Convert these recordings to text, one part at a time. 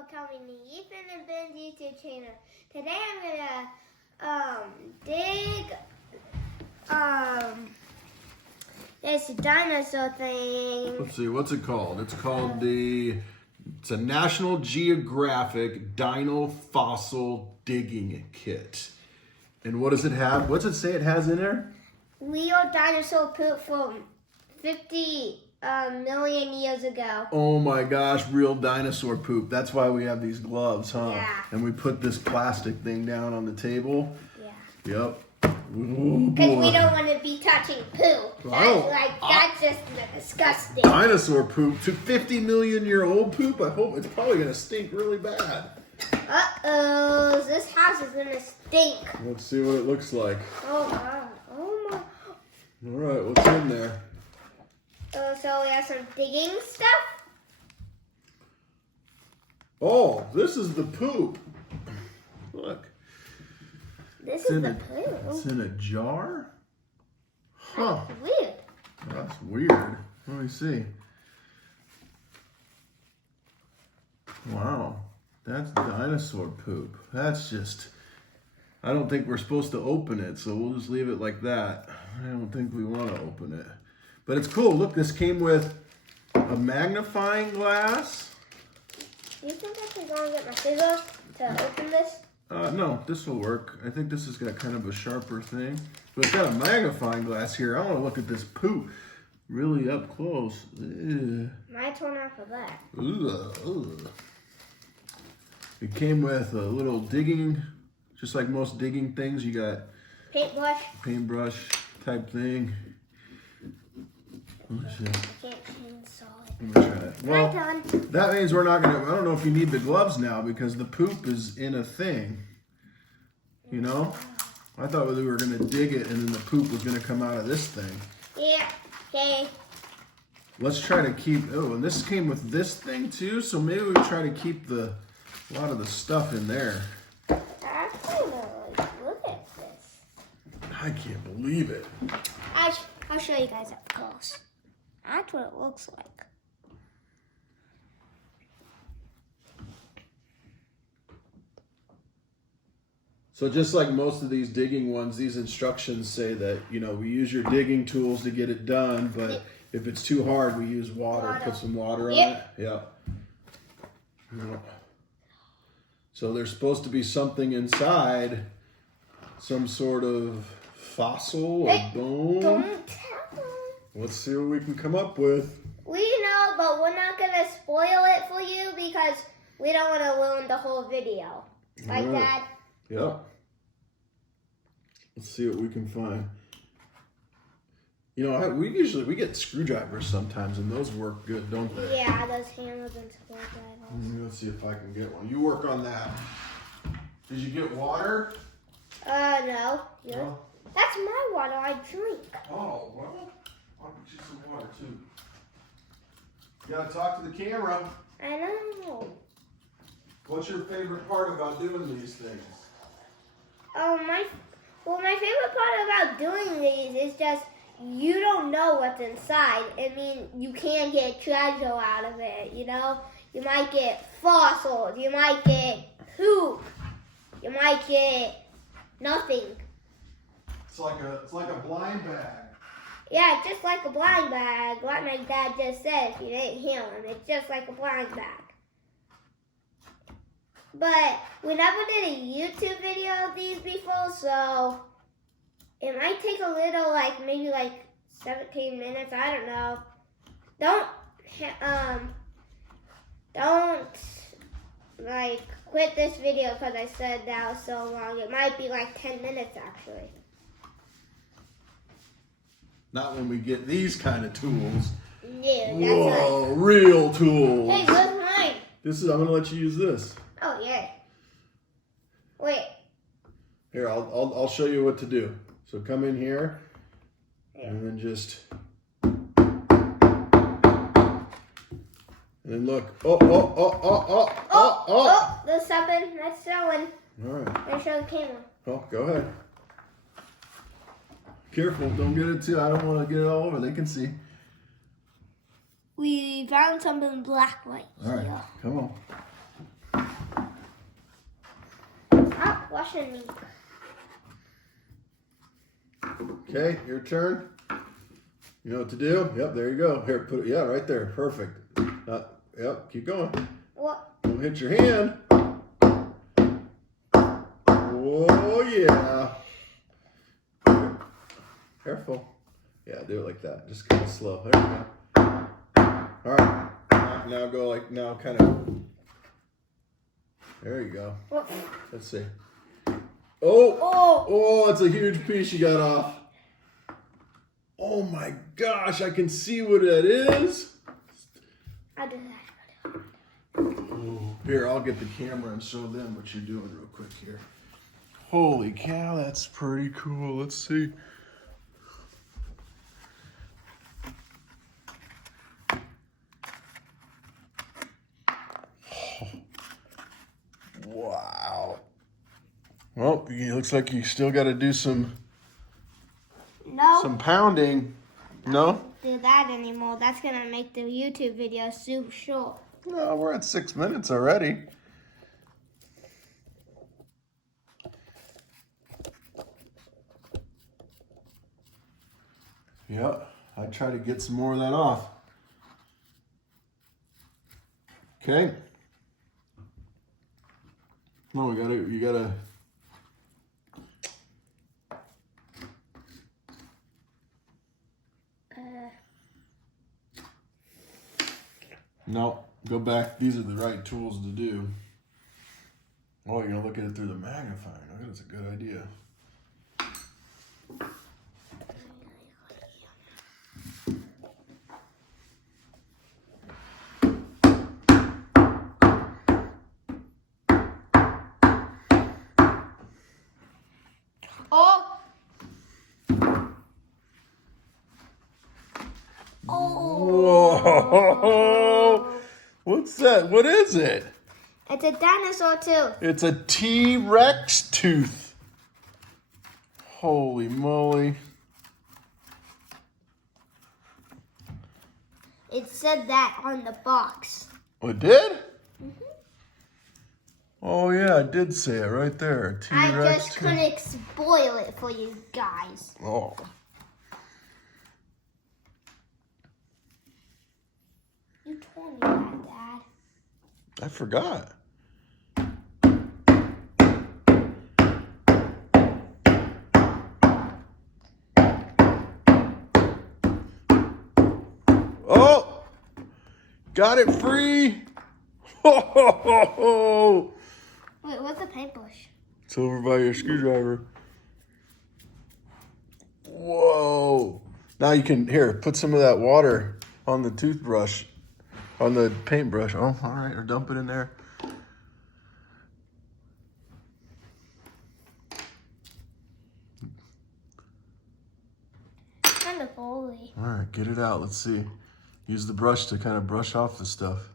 for coming to Ethan and Ben's YouTube channel. Today I'm gonna dig this dinosaur thing. Let's see, what's it called? It's called it's a National Geographic Dino Fossil Digging Kit. And what does it have? What's it say it has in there? Real dinosaur poop from 50 million years ago. Oh my gosh, real dinosaur poop. That's why we have these gloves, huh? Yeah. And we put this plastic thing down on the table. Yeah. Yep. Because we don't want to be touching poo. That's just disgusting. Dinosaur poop to 50 million year old poop. I hope it's probably going to stink really bad. Uh-oh, this house is going to stink. Let's see what it looks like. Oh, God. Oh, my. All right, what's in there? So we have some digging stuff. Oh, this is the poop. Look. This is the poo. It's in a jar? Huh. That's weird. That's weird. Let me see. Wow. That's dinosaur poop. That's just... I don't think we're supposed to open it, so we'll just leave it like that. I don't think we want to open it. But it's cool. Look, this came with a magnifying glass. You think I can go and get my scissors to open this? No, this will work. I think this has got kind of a sharper thing. But it's got a magnifying glass here. I want to look at this poop really up close. Ugh. My turn off of that. Ugh. It came with a little digging, just like most digging things. You got paintbrush type thing. I can't chainsaw it. Let me try it. Well, my turn. that means we're not gonna. I don't know if you need the gloves now because the poop is in a thing. You know, I thought we were gonna dig it and then the poop was gonna come out of this thing. Yeah. Okay. Let's try to keep. Oh, and this came with this thing too. So maybe we try to keep a lot of the stuff in there. Actually, look at this. I can't believe it. I'll show you guys up close. That's what it looks like. So just like most of these digging ones, these instructions say that, you know, we use your digging tools to get it done, but if it's too hard, we use water. Put some water on it. Yeah. So there's supposed to be something inside, some sort of fossil or bone. Don't tell them. Let's see what we can come up with. We know, but we're not going to spoil it for you because we don't want to ruin the whole video. Like that. Yeah. Let's see what we can find. You know, we get screwdrivers sometimes, and those work good, don't they? Yeah, those hammers and screwdrivers. Let's see if I can get one. You work on that. Did you get water? No. No? That's my water. I drink. Oh, well, I'll get you some water, too. You gotta talk to the camera. I know. What's your favorite part about doing these things? My favorite part about doing these is just you don't know what's inside. I mean, you can get treasure out of it, you know? You might get fossils. You might get poop. You might get nothing. It's like a blind bag. Yeah, it's just like a blind bag. Like my dad just said, if you didn't hear him, it's just like a blind bag. But we never did a YouTube video of these before, so it might take a little, maybe 17 minutes. I don't know. Don't quit this video because I said that was so long. It might be 10 minutes actually. Not when we get these kind of tools. Yeah, that's Whoa, real tools. Hey, where's mine? I'm gonna let you use this. Oh yeah. Wait. Here, I'll show you what to do. So come in here, and then just, and then look. Oh! There's something that's showing. All right. Let's show the camera. Oh, go ahead. Careful, don't get it too. I don't want to get it all over. They can see. We found something black right All right, here. come on. washing me. Okay, your turn. You know what to do? Yep, there you go. Here, put it. Yeah, right there. Perfect. Yep, keep going. What? Don't hit your hand. Oh yeah. Careful. Yeah, do it like that. Just kind of slow. There you go. All right. Now go like now, kind of. There you go. What? Let's see. Oh, that's a huge piece you got off. Oh my gosh, I can see what that is. I'll do that. Oh, here, I'll get the camera and show them what you're doing real quick here. Holy cow, that's pretty cool. Let's see. Oh, wow. Well, it looks like you still got to do some pounding. No? Do that anymore. That's gonna make the YouTube video super short. No, we're at 6 minutes already. Yep, I try to get some more of that off. Okay. No, you gotta. No, go back. These are the right tools to do. Oh, you're gonna look at it through the magnifying. I think that's a good idea. Whoa! What's that? What is it? It's a dinosaur tooth. It's a T-Rex tooth. Holy moly. It said that on the box. Oh, it did? Mm-hmm. Oh, yeah, it did say it right there. T-Rex I just tooth. couldn't spoil it for you guys. Oh. You told me that, Dad. I forgot. Oh! Got it free! Ho, ho, ho, ho. Wait, what's the paintbrush? It's over by your screwdriver. Whoa! Now you can, here, put some of that water on the toothbrush. On the paintbrush. Oh, all right. Or dump it in there. Kind of holy. All right, get it out. Let's see. Use the brush to kind of brush off the stuff.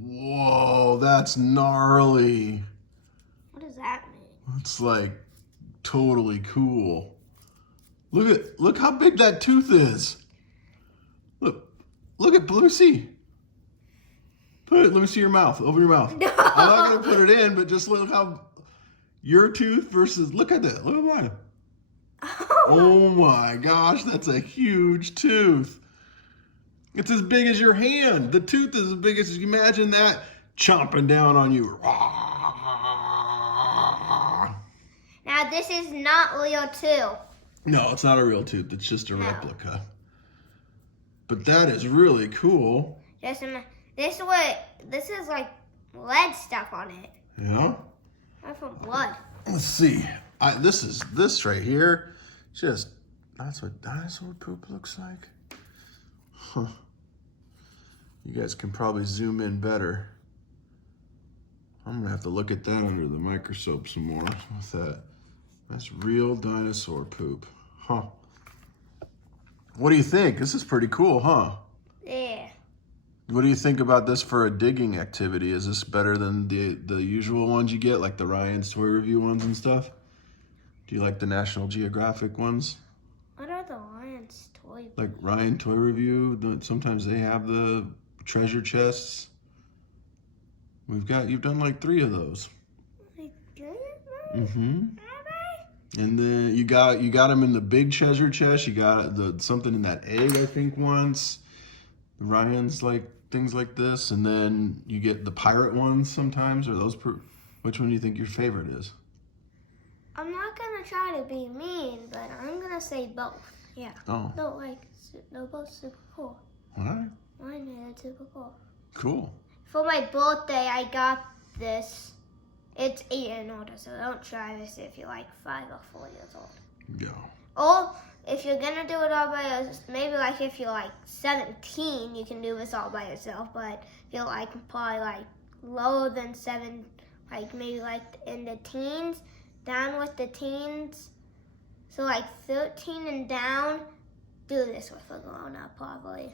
Whoa, that's gnarly. What does that mean? It's like totally cool. Look how big that tooth is. Look at, let me see. Let me see your mouth, open your mouth. No. I'm not gonna put it in, but just look how, your tooth versus, look at that, look at mine. Oh my gosh, that's a huge tooth. It's as big as your hand. The tooth is as big as, imagine that chomping down on you. Now this is not real too. No, it's not a real tooth, it's just a replica. But that is really cool. This is like lead stuff on it. Yeah? That's from blood. Let's see. This right here, that's what dinosaur poop looks like. Huh. You guys can probably zoom in better. I'm gonna have to look at that under the microscope some more. What's that? That's real dinosaur poop. Huh. What do you think? This is pretty cool, huh? Yeah. What do you think about this for a digging activity? Is this better than the usual ones you get, like the Ryan's Toy Review ones and stuff? Do you like the National Geographic ones? What are the Ryan's Toy? Like Ryan Toy Review, sometimes they have the treasure chests. You've done like 3 of those. Mm-hmm. And then you got them in the big treasure chest. You got something in that egg, I think, once. The Ryan's like things like this, and then you get the pirate ones sometimes. Or those? Which one do you think your favorite is? I'm not gonna try to be mean, but I'm gonna say both. Yeah. Oh. They're both super cool. All right. Mine is super cool. Cool. For my birthday, I got this. It's 8 and older, so don't try this if you're like 5 or 4 years old. Yeah. Or if you're gonna do it all by yourself, maybe like if you're like 17, you can do this all by yourself. But if you're like probably like lower than 7, like maybe like in the teens, down with the teens, so like 13 and down, do this with a grown up probably.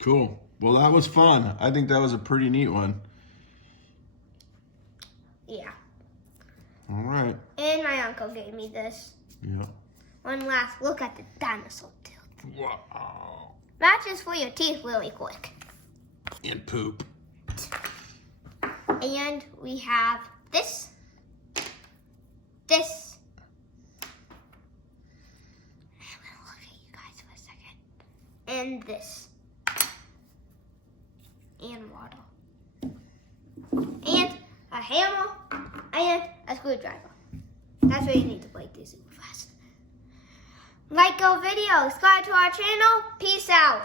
Cool. Well, that was fun. I think that was a pretty neat one. Yeah. All right. And my uncle gave me this. Yeah. One last look at the dinosaur tooth. Wow. Matches for your teeth really quick. And poop. And we have this. This. I'm gonna look at you guys for a second. And this. And water. And a hammer. And a screwdriver. That's what you need to break these super fast. Like our video, subscribe to our channel. Peace out.